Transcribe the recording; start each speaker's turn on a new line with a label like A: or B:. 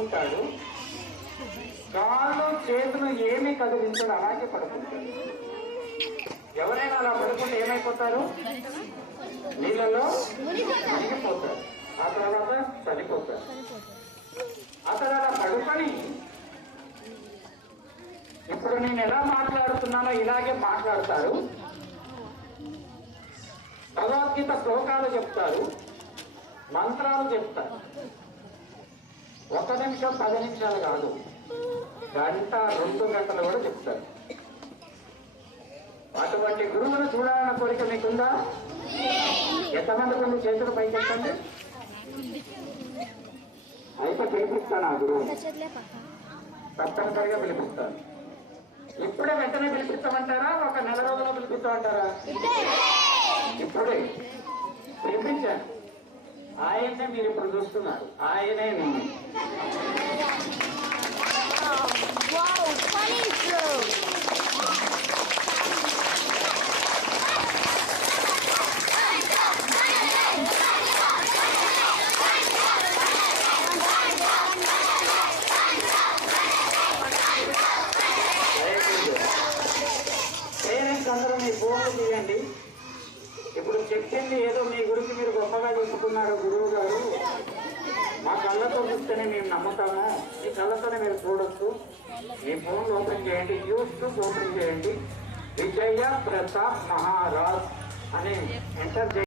A: పడుకుంటాడు. కాళ్ళు చేతులు ఏమీ కదిలించడు అలాగే పడుకుంటాడు. ఎవరైనా అలా పడుకుంటే ఏమైపోతారు? నీళ్ళలో మునిగిపోతారు. ఆ తర్వాత చనిపోతారు. అతడు అలా పడుకొని ఇప్పుడు నేను ఎలా మాట్లాడుతున్నానో ఇలాగే మాట్లాడతారు. భగవద్గీత శ్లోకాలు చెప్తారు. మంత్రాలు చెప్తారు. ఒక నిమిషం పది నిమిషాలు కాదు. గంట రెండు గంటలు కూడా చెప్తారు. అటువంటి గురువును చూడాలన్న కోరిక మీకుందా? ఎంతమంది కొన్ని చేతులు పైకెత్తండి? అయితే పిలిపిస్తాను ఆ గురువు తప్పనిసరిగా పిలిపిస్తాను. ఇప్పుడే వెంటనే పిలిపిస్తామంటారా? ఒక నెల రోజుల్లో పిలిపిస్తామంటారా? ఇప్పుడే. పిలిపించాను. ఆయనే మీరు ఇప్పుడు చూస్తున్నారు. ఆయనే నేను అందరూ మీ ఫోన్లు తీయండి. ఇప్పుడు చెప్పింది ఏదో మీ గురించి మీరు గొప్పగా చెప్పుకున్నారు గురువు గారు. మా కళ్ళతో చూస్తేనే మేము నమ్ముతాము. మీ కళ్ళతోనే మీరు చూడొచ్చు. మీ ఫోన్ ఓపెన్ చేయండి యూట్యూబ్ ఓపెన్ చేయండి. విజయ ప్రతాప్ మహారాజ్ అని ఎంటర్ చేయండి.